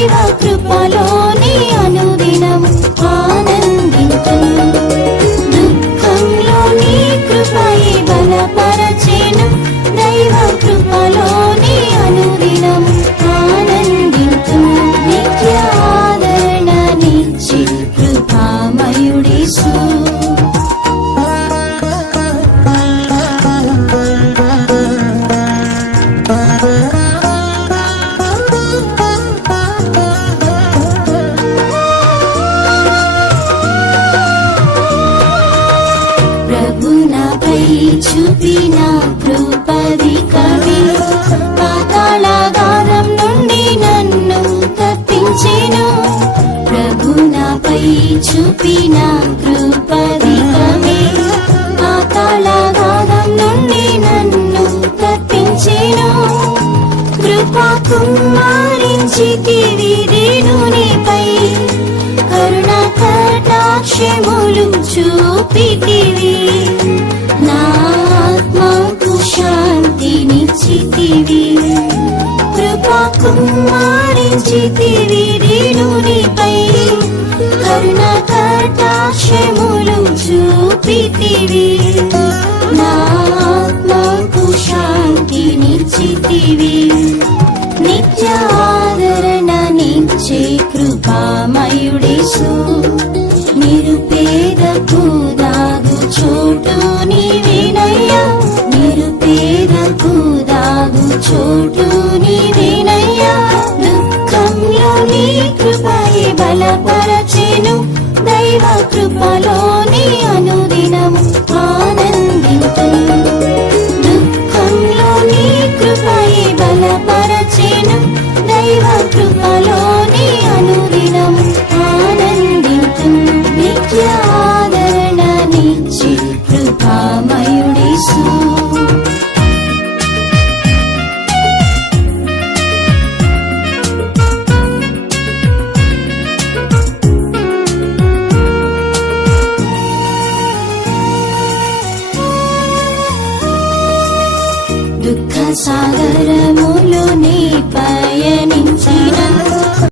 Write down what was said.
దైవ కృపలోని అనుదినం ఆనందించు. దుఃఖంలో నీ కృపయే బలపరచెను, దైవ కృపలోని అనుదినం ఆనందించు. నిత్య ఆదరణ నిచ్చి కృపామయుడేసు. చూపిన కృపధికమే పాతాళాగాధం నుండి నన్ను తప్పించెను. ప్రభు నాపై చూపిన కృపధికమే పాతాళాగాధం నుండి నన్ను తప్పించెను. కృపా కుమ్మరించితివి రేణునిపై, కరుణ కటాక్షములు చూపితివి. నా ఆత్మకు శాంతినిచ్చితివి. కృపా కుమ్మరించితివి రేణునిపై, కరుణ కటాక్షములు చూపితివి. నా ఆత్మకు శాంతినిచ్చితివి. నిత్య ఆదరణ నిచ్చే కృపామయుడేసు. నిరుపేదకు దాగు చోటు నీవేనయ్యా, నిరుపేదకు దాగు చోటు నీవేనయ్యా. దుఃఖంలో నీ కృపయే బలపరచెను, దైవ కృపలోని అనుదినం ఆనందించు. దుఃఖంలో నీ కృపయే బలపరచెను, దైవ కృపలోని అనుదినం ఆనందించు. నిత్య ఆదరణ నిచ్చి కృపామయుడేసు. దుఃఖ సాగరములో నీ పయనించిన